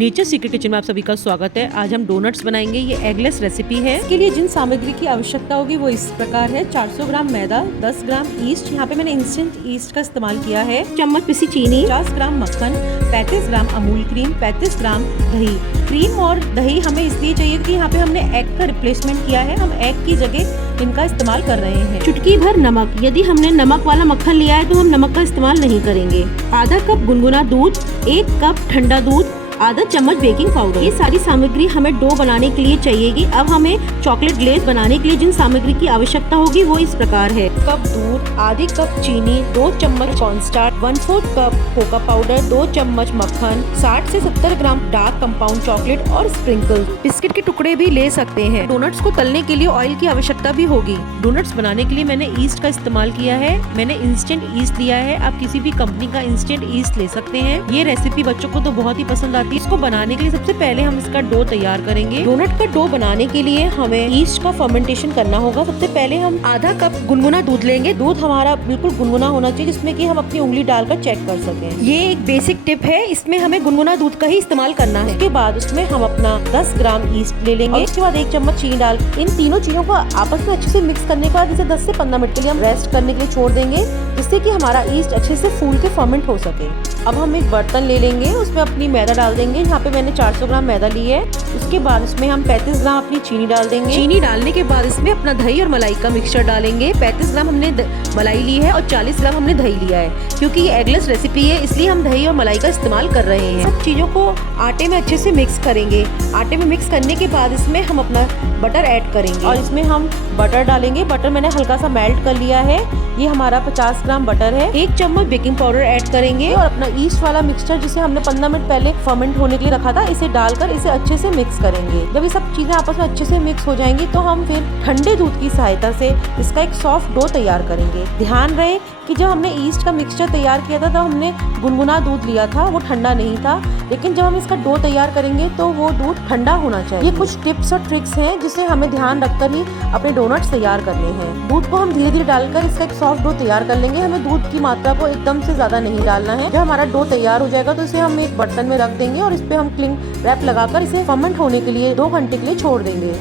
Nature secret kitchen में आप सभी का स्वागत है। आज हम डोनट्स बनाएंगे। ये एगलेस रेसिपी है। इसके लिए जिन सामग्री की आवश्यकता होगी वो इस प्रकार है। 400 ग्राम मैदा, 10 ग्राम ईस्ट, यहाँ पे मैंने इंस्टेंट ईस्ट का इस्तेमाल किया है, चम्मच पिसी चीनी, 50 ग्राम मक्खन, 35 ग्राम अमूल क्रीम, 35 ग्राम दही। क्रीम और दही हमें इसलिए चाहिए कि यहाँ पे हमने एग का रिप्लेसमेंट किया है, हम एग की जगह इनका इस्तेमाल कर रहे हैं। चुटकी भर नमक, यदि हमने नमक वाला मक्खन लिया है तो हम नमक का इस्तेमाल नहीं करेंगे। आधा कप गुनगुना दूध, 1 कप ठंडा दूध, आधा चम्मच बेकिंग पाउडर। ये सारी सामग्री हमें डो बनाने के लिए चाहिएगी। अब हमें चॉकलेट ग्लेज बनाने के लिए जिन सामग्री की आवश्यकता होगी वो इस प्रकार है। कप दूध, आधी कप चीनी, 2 चम्मच कॉर्नस्टार्च, 1/4 कप कोका पाउडर, 2 चम्मच मक्खन, 60 से 70 ग्राम डार्क कंपाउंड चॉकलेट और स्प्रिंकल। बिस्किट के टुकड़े भी ले सकते हैं। डोनट्स को तलने के लिए ऑयल की आवश्यकता भी होगी। डोनट्स बनाने के लिए मैंने ईस्ट का इस्तेमाल किया है। मैंने इंस्टेंट ईस्ट लिया है। आप किसी भी कंपनी का इंस्टेंट ईस्ट ले सकते हैं। ये रेसिपी बच्चों को तो बहुत ही पसंद आती है। इसको बनाने के लिए सबसे पहले हम इसका डो तैयार करेंगे। डोनट का डो बनाने के लिए हमें ईस्ट का फर्मेंटेशन करना होगा। सबसे पहले हम आधा कप गुनगुना दूध लेंगे। दूध हमारा बिल्कुल गुनगुना होना चाहिए, जिसमें कि हम अपनी उंगली डालकर चेक कर सकें। ये एक बेसिक टिप है, इसमें हमें गुनगुना दूध का ही इस्तेमाल करना है। उसके बाद उसमें हम अपना 10 ग्राम ईस्ट ले लेंगे। उसके बाद 1 चम्मच चीनी डाल इन तीनों चीजों को आपस में अच्छे से मिक्स करने के बाद इसे 10 से 15 मिनट के लिए हम रेस्ट करने के लिए छोड़ देंगे, जिससे कि हमारा ईस्ट अच्छे से फूल के फर्मेंट हो सके। अब हम एक बर्तन ले लेंगे, उसमें अपनी मैदा डाल देंगे। यहाँ पे मैंने 400 ग्राम मैदा ली है। उसके बाद इसमें हम 35 ग्राम अपनी चीनी डाल देंगे। चीनी डालने के बाद इसमें अपना दही और मलाई का मिक्सचर डालेंगे। 35 ग्राम हमने मलाई ली है और 40 ग्राम हमने दही लिया है। क्योंकि ये एगलेस रेसिपी है, इसलिए हम दही और मलाई का इस्तेमाल कर रहे हैं। सब चीजों को आटे में अच्छे से मिक्स करेंगे। आटे में मिक्स करने के बाद इसमें हम अपना बटर ऐड करेंगे और इसमें हम बटर डालेंगे। बटर मैंने हल्का सा मेल्ट कर लिया है। ये हमारा 50 ग्राम बटर है। 1 चम्मच बेकिंग पाउडर ऐड करेंगे और अपना ईस्ट वाला मिक्सचर जिसे हमने 15 मिनट पहले फर्मेंट होने के लिए रखा था, इसे डालकर इसे अच्छे से मिक्स करेंगे। जब ये सब चीजें आपस में अच्छे से मिक्स हो जाएंगी तो हम फिर ठंडे दूध की सहायता से इसका एक सॉफ्ट डो तैयार करेंगे। ध्यान रहे कि जब हमने ईस्ट का मिक्सचर तैयार किया था तब हमने गुनगुना दूध लिया था, वो ठंडा नहीं था। लेकिन जब हम इसका डो तैयार करेंगे तो वो दूध ठंडा होना चाहिए। ये कुछ टिप्स और ट्रिक्स हैं जिसे हमें ध्यान रखकर ही अपने डोनट्स तैयार करने हैं। दूध को हम धीरे धीरे डालकर इसका एक सॉफ्ट डो तैयार कर लेंगे। हमें दूध की मात्रा को एकदम से ज्यादा नहीं डालना है। जब हमारा डो तैयार हो जाएगा तो इसे हम एक बर्तन में रख देंगे और इस पे हम क्लिंग रैप लगाकर इसे फर्मेंट होने के लिए 2 घंटे के लिए छोड़ देंगे।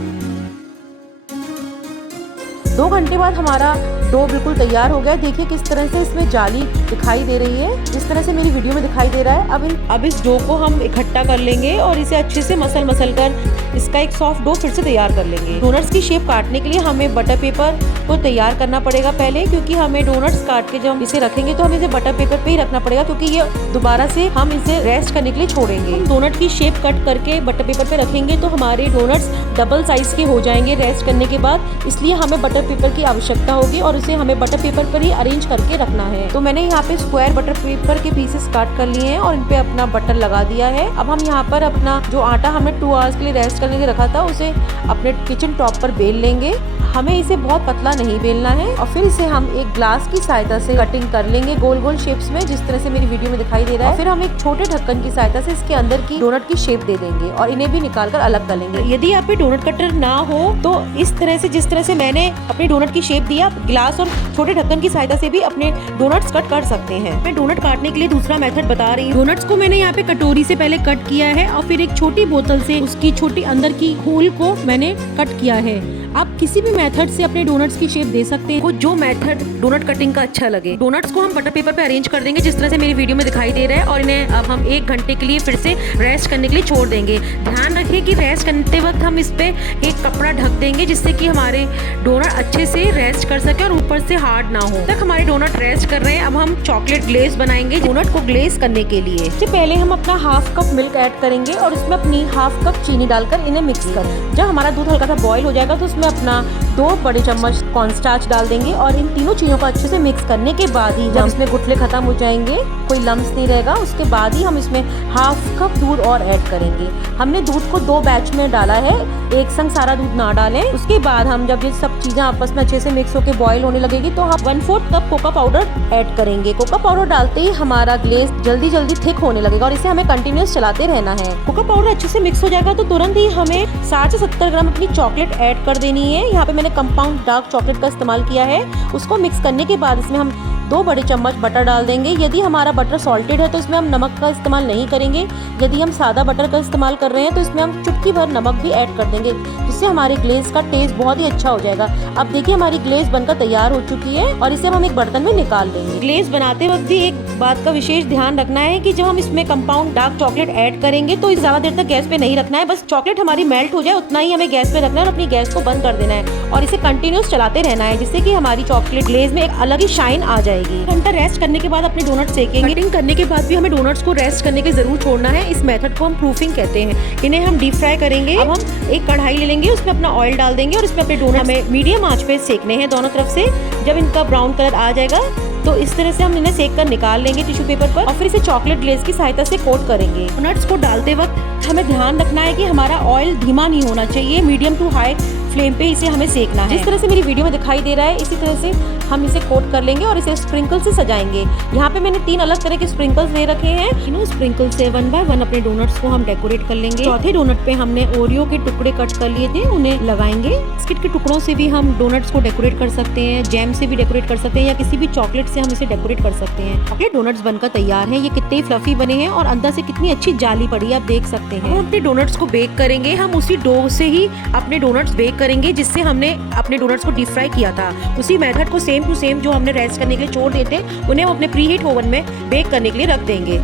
2 घंटे बाद हमारा डो बिल्कुल तैयार हो गया। देखिए किस तरह से इसमें जाली दिखाई दे रही है, जिस तरह से मेरी वीडियो में दिखाई दे रहा है। अब इस डो को हम इकट्ठा कर लेंगे और इसे अच्छे से मसल कर इसका एक सॉफ्ट डो फिर से तैयार कर लेंगे। डोनट्स की शेप काटने के लिए हमें बटर पेपर को तैयार करना पड़ेगा पहले, क्योंकि हमें डोनट्स काट के जब हम इसे रखेंगे तो हमें इसे बटर पेपर पे ही रखना पड़ेगा, क्योंकि ये दोबारा से हम इसे रेस्ट करने के लिए छोड़ेंगे। हम डोनट की शेप कट करके बटर पेपर पे रखेंगे तो हमारे डोनट्स डबल साइज के हो जाएंगे रेस्ट करने के बाद। इसलिए हमें बटर पेपर की आवश्यकता होगी और उसे हमें बटर पेपर पर ही अरेंज करके रखना है। तो मैंने यहाँ पे स्क्वायर बटर पेपर के पीसेस काट कर लिए हैं और इन पे अपना बटर लगा दिया है। अब हम यहाँ पर अपना जो आटा हमने 2 आवर्स के लिए रेस्ट करने के लिए रखा था उसे अपने किचन टॉप पर बेल लेंगे। हमें इसे बहुत पतला नहीं बेलना है और फिर इसे हम एक ग्लास की सहायता से कटिंग कर लेंगे गोल गोल शेप्स में, जिस तरह से मेरी वीडियो में दिखाई दे रहा है। फिर हम एक छोटे ढक्कन की सहायता से इसके अंदर की डोनट की शेप दे देंगे और इन्हें भी निकाल कर अलग कर लेंगे। यदि आप पे डोनट कटर ना हो तो इस तरह से, जिस तरह से मैंने अपनी डोनट की शेप दिया, ग्लास और छोटे ढक्कन की सहायता से भी अपने डोनट्स कट कर सकते हैं। मैं डोनट काटने के लिए दूसरा मेथड बता रही हूँ। डोनट्स को मैंने यहाँ पे कटोरी से पहले कट किया है और फिर एक छोटी बोतल से उसकी छोटी अंदर की होल को मैंने कट किया है। आप किसी भी मेथड से अपने डोनट्स की शेप दे सकते हैं, जो मेथड डोनट कटिंग का अच्छा लगे। डोनट्स को हम बटर पेपर पे अरेंज कर देंगे, जिस तरह से मेरी वीडियो में दिखाई दे रहा है, और इन्हें अब हम 1 घंटे के लिए फिर से रेस्ट करने के लिए छोड़ देंगे। ध्यान रखिए कि रेस्ट करते वक्त हम इस पे एक कपड़ा ढक देंगे, जिससे कि हमारे डोनट अच्छे से रेस्ट कर सके और ऊपर से हार्ड ना हो। तक हमारे डोनट रेस्ट कर रहे हैं। अब हम चॉकलेट ग्लेज बनाएंगे। डोनट को ग्लेज करने के लिए सबसे पहले हम अपना 1/2 कप मिल्क ऐड करेंगे और इसमें अपनी 1/2 कप चीनी डालकर इन्हें मिक्स करें। जब हमारा दूध हल्का सा बॉईल हो जाएगा तो उसमें अपना 2 बड़े चम्मच कॉर्नस्टार्च डाल देंगे और इन तीनों चीजों को अच्छे से मिक्स करने के बाद ही, जब इसमें गुठले खत्म हो जाएंगे, कोई लम्स नहीं रहेगा, उसके बाद ही हम इसमें 1/2 कप दूध और ऐड करेंगे। हमने दूध को 2 बैच में डाला है, एक संग सारा दूध ना डालें। उसके बाद हम जब ये सब चीजें आपस में अच्छे से मिक्स होकर बॉईल होने लगेगी तो हम 1/4 कप कोका पाउडर ऐड करेंगे। कोका पाउडर डालते ही हमारा ग्लेज जल्दी जल्दी थिक होने लगेगा और इसे हमें कंटिन्यूस चलाते रहना है। कोका पाउडर अच्छे से मिक्स हो जाएगा तो तुरंत ही हमें 60 से 70 ग्राम अपनी चॉकलेट ऐड कर देनी है। यहाँ पे मैंने कंपाउंड डार्क चॉकलेट का इस्तेमाल किया है। उसको मिक्स करने के बाद इसमें हम 2 बड़े चम्मच बटर डाल देंगे। यदि हमारा बटर सॉल्टेड है तो इसमें हम नमक का इस्तेमाल नहीं करेंगे। यदि हम सादा बटर का इस्तेमाल कर रहे हैं तो इसमें हम चुटकी भर नमक भी ऐड कर देंगे, जिससे हमारे ग्लेज का टेस्ट बहुत ही अच्छा हो जाएगा। अब देखिए हमारी ग्लेज बनकर तैयार हो चुकी है और इसे हम एक बर्तन में निकाल देंगे। ग्लेज बनाते वक्त भी एक बात का विशेष ध्यान रखना है कि जब हम इसमें कंपाउंड डार्क चॉकलेट ऐड करेंगे तो इसे ज्यादा देर तक गैस पे नहीं रखना है। बस चॉकलेट हमारी मेल्ट हो जाए उतना ही हमें गैस पे रखना है और अपनी गैस को बंद कर देना है और इसे कंटिन्यूस चलाते रहना है, जिससे कि हमारी चॉकलेट ग्लेज में एक अलग ही शाइन आ जाएगी। घंटा रेस्ट करने के बाद अपने डोनट सेकेंगे। कटिंग करने के बाद भी हमें डोनट्स को रेस्ट करने के जरूर छोड़ना है। इस मेथड को हम प्रूफिंग कहते हैं। इन्हें हम डीप फ्राई करेंगे। अब हम एक कढ़ाई ले लेंगे, उसमें अपना ऑयल डाल देंगे और इसमें अपने डोनट हमें मीडियम आंच पे सेकने हैं दोनों तरफ से। जब इनका ब्राउन कलर आ जाएगा तो इस तरह से हम इन्हें सेक कर निकाल लेंगे टिश्यू पेपर पर और फिर इसे चॉकलेट ग्लेज की सहायता से कोट करेंगे। डोनट्स को डालते वक्त हमें ध्यान रखना है कि हमारा ऑयल धीमा नहीं होना चाहिए, मीडियम टू हाई फ्लेम पे इसे हमें सेकना है। जिस तरह से मेरी वीडियो में दिखाई दे रहा है इसी तरह से हम इसे कोट कर लेंगे और इसे स्प्रिंकल से सजाएंगे। यहाँ पे मैंने 3 अलग तरह के स्प्रिंकल्स दे रखे हैं। तीनों स्प्रिंकल से 1 बाय 1 अपने डोनट्स को हम डेकोरेट कर लेंगे। चौथे डोनट पे हमने ओरियो के टुकड़े कट कर लिए थे, उन्हें लगाएंगे। बिस्किट के टुकड़ों से भी हम डोनट्स को डेकोरेट कर सकते हैं, जैम से भी डेकोरेट कर सकते हैं या किसी भी चॉकलेट से हम इसे डेकोरेट कर सकते हैं। चॉकलेट डोनट्स बनकर तैयार है। ये कितने फ्लफी बने हैं और अंदर से कितनी अच्छी जाली पड़ी है, आप देख सकते हैं। हम अपने डोनट्स को बेक करेंगे। हम उसी डो से ही अपने डोनट्स बेक करेंगे जिससे हमने अपने डोनट्स को डीप फ्राई किया था। उसी मेथड को सेम टू सेम जो हमने रेस्ट करने के लिए छोड़ देते उन्हें हम अपने प्री हीट ओवन में बेक करने के लिए रख देंगे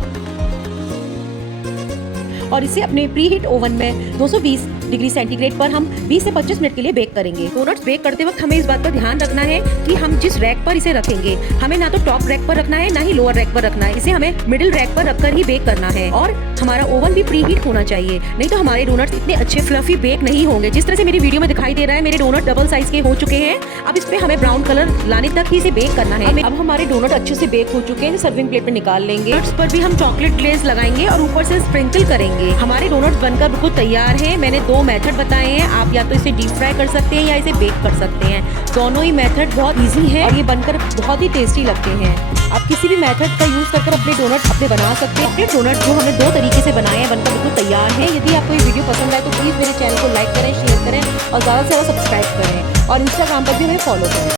और इसे अपने प्री हीट ओवन में 220 डिग्री सेंटीग्रेड पर हम 20 से 25 मिनट के लिए बेक करेंगे। डोनट्स बेक करते वक्त हमें इस बात का ध्यान रखना है कि हम जिस रैक पर इसे रखेंगे हमें ना तो टॉप रैक पर रखना है ना ही लोअर रैक पर रखना है। इसे हमें मिडिल रैक पर रखकर ही बेक करना है और हमारा ओवन भी प्री हीट होना चाहिए, नहीं तो हमारे डोनट्स इतने अच्छे फ्लफी बेक नहीं होंगे। जिस तरह से मेरी वीडियो में दिखाई दे रहा है मेरे डोनट डबल साइज के हो चुके हैं। अब इस पे हमें ब्राउन कलर लाने तक ही इसे बेक करना है। अब हमारे डोनट अच्छे से बेक हो चुके हैं, सर्विंग प्लेट में निकाल लेंगे। डोनट्स पर भी हम चॉकलेट ग्लेज लगाएंगे और ऊपर से स्प्रिंकल करेंगे। हमारे डोनट्स बनकर बिल्कुल तैयार है। मैंने 2 मेथड बताए हैं, आप या तो इसे डीप फ्राई कर सकते हैं या इसे बेक कर सकते हैं। दोनों ही मेथड बहुत इजी है और ये बनकर बहुत ही टेस्टी लगते हैं। आप किसी भी मेथड का यूज कर अपने डोनट अपने बना सकते हैं। अपने डोनट जो हमने 2 तरीके से बनाए हैं बनकर बिल्कुल तैयार है। यदि आपको ये वीडियो पसंद आए तो प्लीज मेरे चैनल को लाइक करें, शेयर करें और ज़्यादा से ज़्यादा सब्सक्राइब करें और इंस्टाग्राम पर भी हमें फॉलो करें।